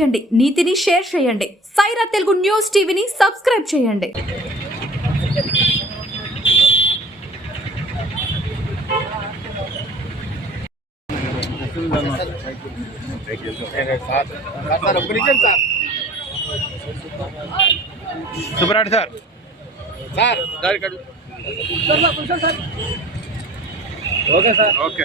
చేయండి నీతిని షేర్ చేయండి. సైరా తెలుగు న్యూస్ టీవీని సబ్స్క్రైబ్ చేయండి. సుబ్బరాడు sir. Sir okay sir. Okay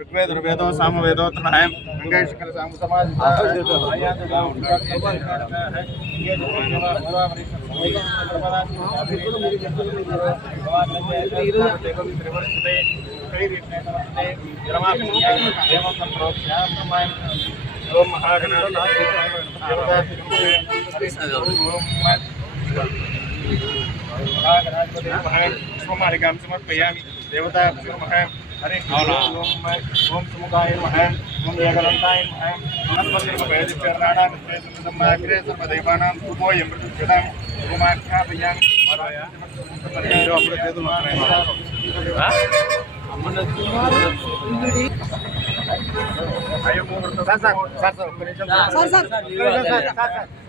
Rigveda ऋग्वेदो सामवेदो तृणाय Gange शकल साम समाज ओम महागणाधिपति समर्पयामि देवता नमः हरे హరే ఓం సుముఖాయ మహం ఓం ఏకదంతాయ మహం నమస్పతిర్నాడాం అగ్రే సర్వదేవానాం శుభోయం మృతుజదాం ఉమాఖ్యాపయాం sir sir sir sir sir sir sir sir sir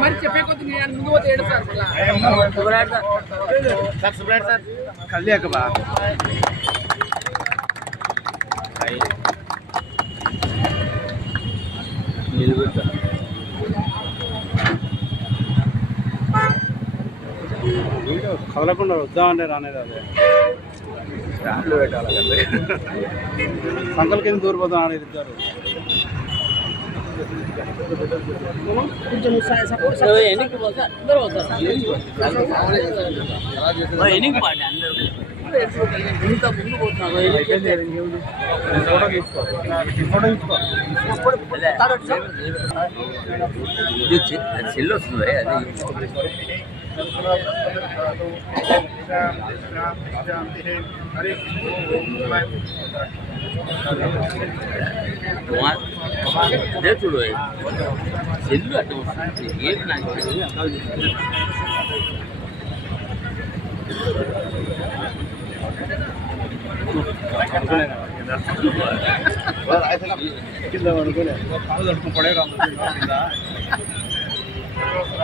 మరి చెప్పే కొద్ది నేను ముందు పోతే ఏడు సార్ మళ్ళా సార్ సుబ్రాట్ సార్ కళ్యాక బా కదలకుండా వద్దామంటే రానేది అదే. స్టాండ్లు పెట్టాలి కదా? సంకల్ కింద దూరిపోతాం ఇద్దరు. ఎన్నికి పోతారు అందరూ పోతారు. ఎన్నికి పాడి అందరూ. ఇంత ముందు పోతున్నారు ఫోటో తీసుకో. ఫోటో తీసుకో. ఇది చెల్లి వస్తుంది అదే. చూడు చెల్లు అటు వస్తుంది ఏమి నాకు తెలియదు. కింద పడుకోలే కాలు తట్టుకుని పడే నువ్వా? నువ్వు చెల్లు చెప్పేది. అందరూ చెప్పేది. ఈ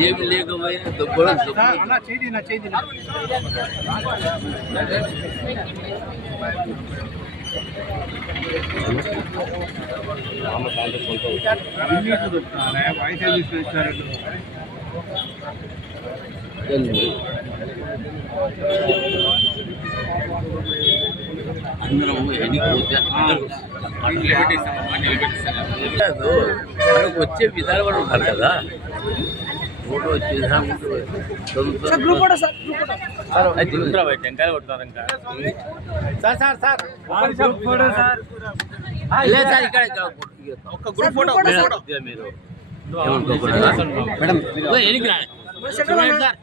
ఏమి లేకపోయినా దుబ్బడం దుబ్బడం అన్న చేయి నా చేయి వాయిస్ తీసుకొచ్చారు అందరం అందరూ మనకు వచ్చే విధానం కూడా ఉండాలి కదా ఫోటో వచ్చే విధానం ఉంటుంది. చదువుతారు. Group photo sir group photo అది తిరుగుతురా బయట, టెంకాయలు కొడతారు ఇంకా సార్ సార్ సార్ లేదు సార్ ఇక్కడ ఇక్కడ ఒక గ్రూప్ ఫోటో మీరు ఇదిగో మీరు ఏమనుకోకూడదు. మేడం ఓ, ఎనికి రాలే. చూడండి సార్.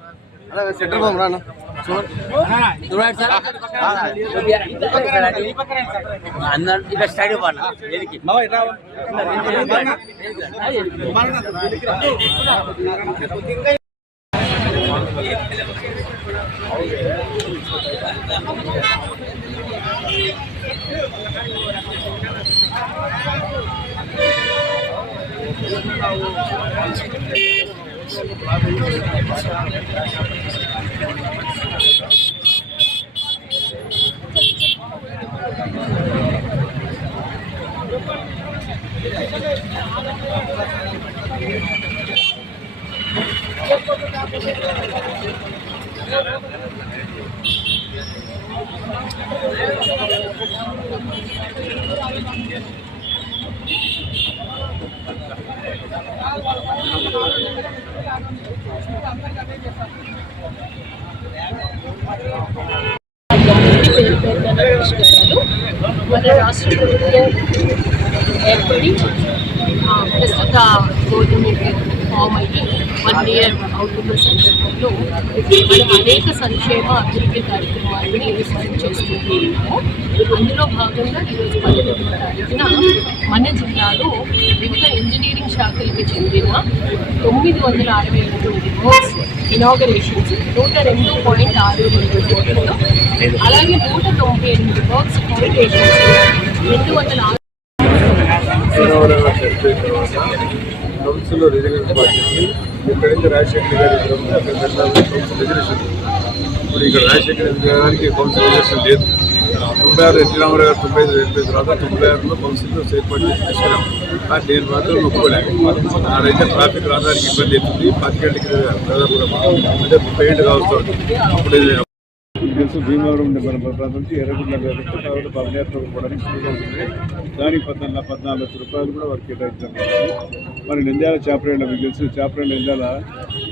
సెంటర్ బాబు రాను చూడండి సార్ అందరు ఇక్కడ స్టడీ పడిన దేనికి এটা మన రాష్ట్ర ప్రభుత్వం ఏర్పడి ప్రస్తుత గవర్నమెంట్ ఫామ్ అయ్యి వన్ ఇయర్ అవుతున్న సందర్భంలో మనం అనేక సంక్షేమ అభివృద్ధి కార్యక్రమాలను నిర్వహించి చేస్తూ ఉన్నాము. అందులో భాగంగా ఈరోజు పన్నెండవ తారీఖున మన జిల్లాలో వివిధ ఇంజనీరింగ్ చెందిన తొమ్మిది వందల అరవై ఎనిమిది వర్క్స్ ఇనాగరేషన్స్ నూట రెండు పాయింట్ ఆరు రెండు కోట్లతో అలాగే నూట తొంభై ఎనిమిది వర్క్స్ ఫౌండేషన్స్ రెండు వందల ఆరు కౌన్సిల్ రిజర్వేషన్ పార్టీకి ఎక్కడైతే రాజశేఖర్ గారు దగ్గర అక్కడ రిజర్వేషన్ ఇప్పుడు ఇక్కడ రాజశేఖర్ గారికి కౌన్సిల్ రిజర్వేషన్ లేదు. తొంభై ఆరు ఎన్టీ రామారావు గారు తొంభై ఐదు వెళ్ళిపోయిన తర్వాత తొంభై ఆరులో కౌన్సిల్లో ఏర్పాటు చేసి తీసుకున్నాం కానీ నేను మాత్రం ఒప్పుకోలేను ఆడైతే ట్రాఫిక్ రావడానికి ఇబ్బంది అవుతుంది పాతికేళ్ళకి దాదాపు అంటే ముప్పై ఏళ్ళు కావస్తుంది అప్పుడు మీకు తెలుసు భీమవరం ఉండే మన ప్రాంతం నుంచి ఎర్రగుండ కాబట్టి కాబట్టి పదనేత్రం కూడా ఉంది. దానికి పద్నాలుగు పద్నాలుగు లక్షల రూపాయలు కూడా వారికి కేటాయించాలి మరి నంద్యాల చేపరేళ్ళ మీకు తెలుసు చేపరేళ్ళ నంద్యాల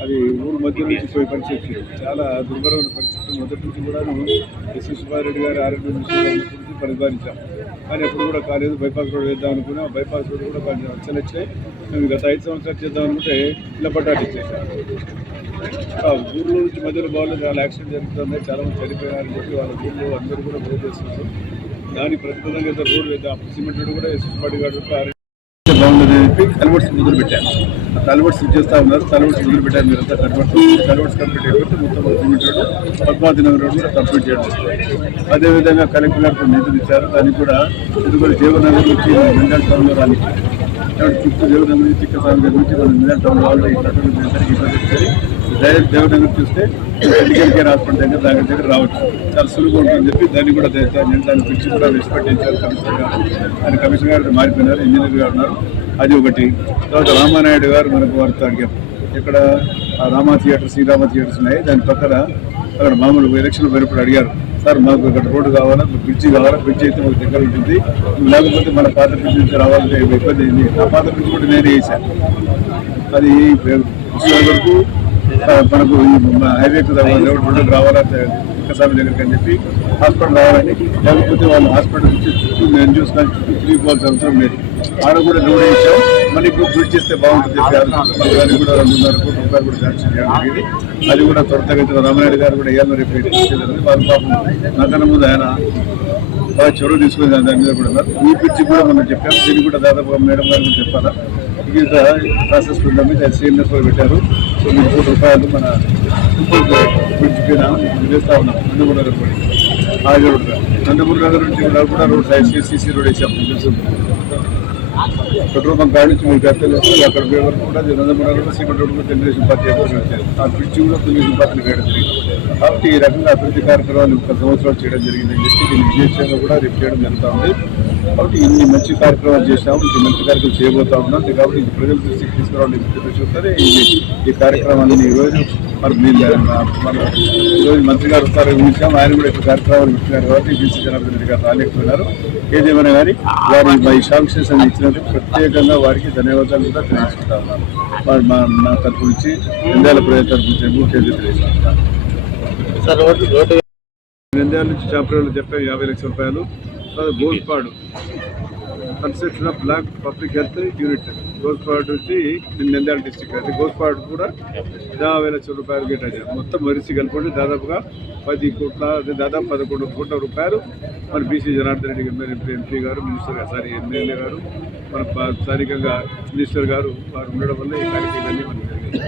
అది ఊరు మధ్య నుంచి పోయే పరిస్థితి చాలా దుర్భరమైన పరిస్థితి. మొదటి నుంచి కూడా ఎస్ సుబ్బారెడ్డి గారి ఆరోగ్యం గురించి పరిపాలించాం. కానీ ఎప్పుడు కూడా కాలేదు. బైపాస్ రోడ్ వేద్దాం అనుకున్నాం బైపాస్ రోడ్ కూడా కొంచెం లక్షలు వచ్చాయి మేము గత ఐదు సంవత్సరాలు చేద్దాం అనుకుంటే ఇలా పట్టాటిచ్చేసాం ఆ ఊర్లో నుంచి మధ్యలో బాగుంది చాలా యాక్సిడెంట్ జరుగుతుంది చాలా మంది చనిపోయారని చెప్పి వాళ్ళ ఊళ్ళో అందరూ కూడా ప్రే చేస్తున్నారు. దానికి ప్రతిఫలంగా ఏదో రోడ్ అయితే సిమెంట్ కూడా ఎస్ఎస్పాటి గారు బాగుందని చెప్పి కల్వర్ట్స్ మొదలు పెట్టాను ఆ కల్వర్ట్స్ చేస్తా ఉన్నారు. కల్వర్ట్స్ మొదలు పెట్టారు మీరంతా కల్వర్ట్స్. కల్వర్ట్స్ కంప్లీట్ అయిపోతే మొత్తం cement road Padmavathi Nagar road కూడా కంప్లీట్ చేయడం అదేవిధంగా కలెక్టర్ గారు నిధులు ఇచ్చారు. దానికి కూడా ఎందుకంటే జీవనగర్ నుంచి మెండల్ టౌన్లో రానికి చుట్టూ దేవనగర్ నుంచి చిక్కసాగర్ నుంచి మనం మెండల్ టౌన్ ఆల్రెడీ ఇబ్బంది డైరెక్ట్ దేవనగర్ చూస్తే మెడికల్ కేర్ హాస్పిటల్ దగ్గర దగ్గర దగ్గర రావచ్చు. చాలా సులువుగా ఉంటుందని చెప్పి దాన్ని కూడా నేను దాన్ని దాని పిలిచి కూడా విడిచిపెట్టించారు కమిషనర్ గారు. ఆయన కమిషనర్ గారు మారిపోయినారు ఇంజనీర్ గారు ఉన్నారు. అది ఒకటి. తర్వాత రామానాయుడు గారు మనకు వారితో ఇక్కడ ఆ రామా థియేటర్ శ్రీరామ థియేటర్స్ ఉన్నాయి. దాని పక్కన అక్కడ మామూలు ఎలక్షన్ పోయినప్పుడు అడిగారు సార్ మాకు ఇక్కడ రోడ్డు కావాలా? బ్రిడ్జి కావాలా? బ్రిడ్జి అయితే మాకు దగ్గర ఉంటుంది. లేకపోతే మన పాత బ్రిడ్జ్ నుంచి రావాలంటే ఇబ్బంది అయింది ఆ పాత బ్రిడ్జ్ కూడా నేనే వేసాను అది వరకు మనకు ఈ హైవేకు రోడ్డు రావాలంటే ఒక్కసారి దగ్గరికి అని చెప్పి హాస్పిటల్ రావాలని లేకపోతే వాళ్ళు హాస్పిటల్ నుంచి చుట్టూ మేము చూసుకొని చుట్టూ తిరిగిపోవాల్సిన అవసరం లేదు. ఆడ కూడా రోడ్ ఇచ్చాం మళ్ళీ ఇప్పుడు బ్రిడ్జ్ చేస్తే బాగుంటుంది. చెప్పి దానికి కూడా రెండున్నర కోట్ల రూపాయలు కూడా ఖర్చు చేయడం అది కూడా త్వరితగతిన రామారెడ్డి గారు కూడా ఏమో రేపు ఇచ్చేదాన్ని వాళ్ళు పాపం నాకన్నా ముందు ఆయన బాగా చొరవ తీసుకుని దాని దాని మీద కూడా ఈ పిచ్చి కూడా మనం చెప్పాము దీన్ని కూడా దాదాపు మేడం గారు కూడా చెప్పాలా? ఇది ప్రాసెస్ ఉందని సీఎంఎస్లో పెట్టారు. తొమ్మిది కోట్ల రూపాయలు మన బ్రిడ్జ్ పైన వేస్తా ఉన్నాం నందమూరి నగర్ పడి ఆగి రోడ్ నందమూరి నగర్ నుంచి కూడా కూడా రోడ్ సీసీ రోడ్ వేసాం మీకు తెలుసు పెట్రోల్ బంక్ కాడ నుంచి మీకు అర్థం అక్కడ పోయే వరకు కూడా నందమూరి నగర్లో సిమెంట్ రోడ్ కూడా తెలుగుదేశం పార్టీ అభివృద్ధి వచ్చారు ఆ బ్రిడ్జ్ కూడా తెలుగుదేశం పార్టీ వేయడం జరిగింది కాబట్టి ఈ రకంగా అభివృద్ధి కార్యక్రమాలు ఒక సంవత్సరాలు చేయడం జరిగింది అని చెప్పి దీన్ని విజయవంతంగా కూడా రేపు చేయడం జరుగుతూ ఉంది కాబట్టి ఇన్ని మంచి కార్యక్రమాలు చేశాము ఇంత మంచి కార్యక్రమం చేయబోతా ఉన్నాం కాబట్టి ఇది ప్రజల దృష్టికి తీసుకురావడం చూస్తే ఇది ఈ కార్యక్రమాన్ని ఈ రోజు మరి మీరు ఈరోజు మంత్రి గారు వస్తారు ఊహించాం ఆయన కూడా ఇక్కడ కార్యక్రమాలు ఇచ్చినారు కాబట్టి బీసీ జనార్దన్ రెడ్డి గారు రాలేకపోయినారు. ఏదేమైనా కానీ వారి మా అని ఇచ్చినందుకు ప్రత్యేకంగా వారికి ధన్యవాదాలు కూడా తెలియజేసుకుంటా ఉన్నాను. వారు మా మా తరపు నుంచి నంద్యాల ప్రజల తరపు నుంచి ముఖ్య తెలియజేసుకుంటాను నంద్యాల నుంచి చాపరేళ్ళు చెప్పాం యాభై లక్షల రూపాయలు. గోల్పాడు construction of block public health unit. Gospad నుంచి నంద్యాల డిస్టిక్ అయితే గోస్పాడ్ కూడా దहा వేల రూపాయలు కేటాయించారు మొత్తం మరిసి కలుపుకుంటే దాదాపుగా పది కోట్ల దాదాపు పదకొండు కోట్ల రూపాయలు మన బీసీ జనార్దన్ రెడ్డి గారు ఎంపీ ఎంపీ గారు మినిస్టర్ గారు సారీ ఎమ్మెల్యే గారు మన స్థానికంగా మినిస్టర్ గారు వారు ఉండడం వల్ల ఈ కార్యక్రమాన్ని మనకి జరిగింది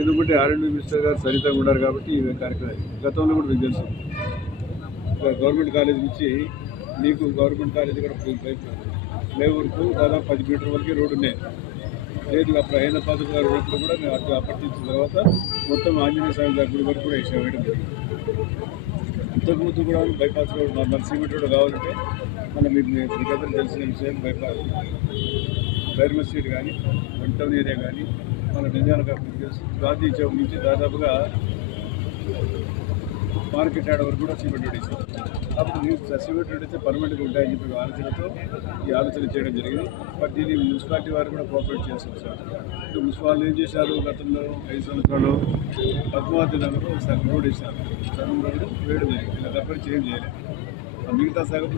ఎందుకంటే ఆర్ఎండ్ మినిస్టర్ గారు సరితంగా ఉన్నారు కాబట్టి ఈ కార్యక్రమం గతంలో కూడా మీకు తెలుసు. గవర్నమెంట్ కాలేజ్ నుంచి నీకు గవర్నమెంట్ కాలేజ్ కూడా లేవూరుకు దాదాపు పది మీటర్ వరకు రోడ్డు ఉన్నాయి. లేదు అప్పుడు అయిన పాత్ర గారు రోడ్లు కూడా మేము అటు అప్పటించిన తర్వాత మొత్తం ఆంజనేయ స్వామి గారి గుడి వరకు కూడా వేసా వేయడం జరిగింది. ఇంతకుముందు కూడా బైపాస్ రోడ్ మన సిమెంట్ రోడ్ కావాలంటే మనం మీకు మీకందరూ అందరూ తెలిసిన విషయం బైపాస్ బైర్మ స్ట్రీట్ కానీ వన్ ఏరియా కానీ మన నంద్యాల గాంధీ చౌక్ నుంచి దాదాపుగా మార్కెట్ యార్డ్ వరకు కూడా సిమెంట్ అప్పుడు ನೀವು సిమెంట్ అయితే పర్మనెంట్గా ఉంటాయని చెప్పి ఆలోచనతో ఈ ఆలోచన చేయడం జరిగింది. బట్ దీన్ని మున్సిపాలిటీ వారు కూడా కోఆపరేట్ చేస్తారు సార్. ఇప్పుడు మున్సిపాలిటీ ఏం చేశారు గతంలో? ఐదు సంవత్సరాలు పద్మావతి నగర్ సగం రోడ్ ఇచ్చారు సగం రోడ్డు వేయడం జరిగింది. ఇలా తప్పని చేంజ్ చేయలేదు. మిగతా సగం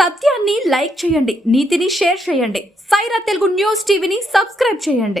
సత్యాన్ని లైక్ చేయండి నీతిని షేర్ చేయండి. సైరా తెలుగు న్యూస్ టీవీని సబ్స్క్రైబ్ చేయండి.